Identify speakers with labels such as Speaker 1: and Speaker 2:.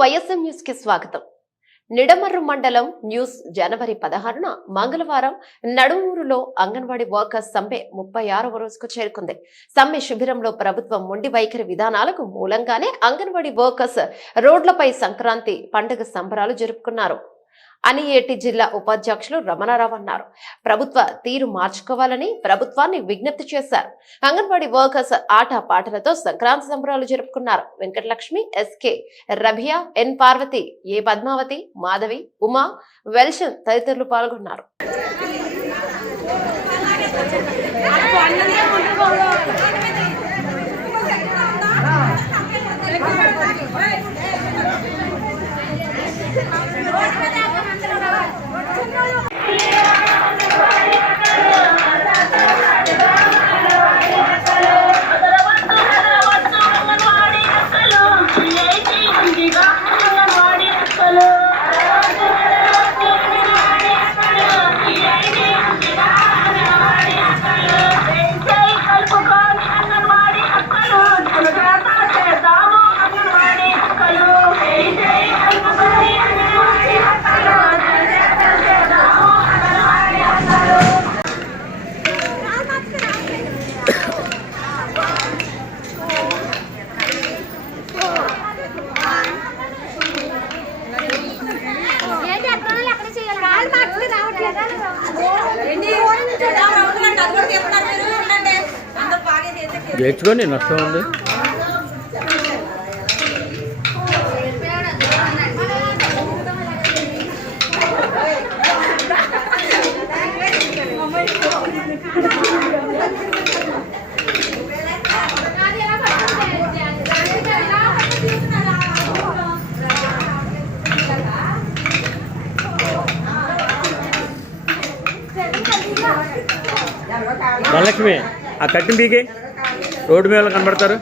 Speaker 1: YSM న్యూస్కి స్వాగతం. నిడమర్రు మండలం న్యూస్ జనవరి పదహారున మంగళవారం నడుమూరులో అంగన్వాడీ వర్కర్స్ సమ్మె ముప్పై ఆరవ రోజుకు చేరుకుంది. సమ్మె శిబిరంలో ప్రభుత్వం మొండి వైఖరి విధానాలకు మూలంగానే అంగన్వాడీ వర్కర్స్ రోడ్లపై సంక్రాంతి పండుగ సంబరాలు జరుపుకున్నారు. అని ఏటి జిల్లా ఉపాధ్యక్షులు రమణారావు అన్నారు. ప్రభుత్వ తీరు మార్చుకోవాలని ప్రభుత్వాన్ని విజ్ఞప్తి చేశారు. అంగన్వాడీ వర్కర్స్ ఆట పాటలతో సంక్రాంతి సంబరాలు జరుపుకున్నారు. Venkatalakshmi SK Rabiya N Parvathi A Padmavathi Madhavi Uma వెల్షన్ తదితరులు పాల్గొన్నారు.
Speaker 2: రావట్లేదా
Speaker 3: నేర్చుకోండి నష్టం ఉంది. ధనలక్ష్మి ఆ కట్టిన బీకి రోడ్డు మీద కనబడతారు.